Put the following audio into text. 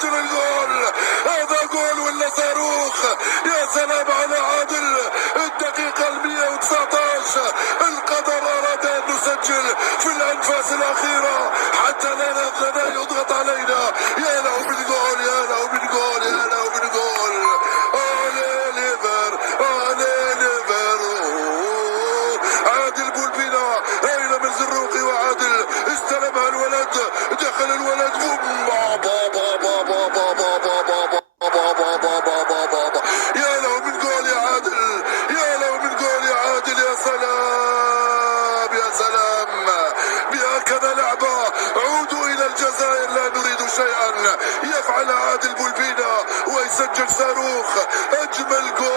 يسجل الجول. هذا جول ولا صاروخ؟ يا سلام على عادل. الدقيقة 119 القدر أراد أن نسجل في الأنفاس الأخيرة حتى لا يضغط علينا. يا له من جول، يا له من جول، يا له من جول. أولي ليفر، أولي ليفر. عادل بولبينا أين من زروقي؟ وعادل استلمها الولد، دخل الولد يا له من جول يا عادل، يا له من جول يا عادل. يا سلام يا سلام، بهكذا لعبة. عودوا إلى الجزائر، لا نريد شيئا. يفعل عادل بولبينا ويسجل صاروخ. أجمل جول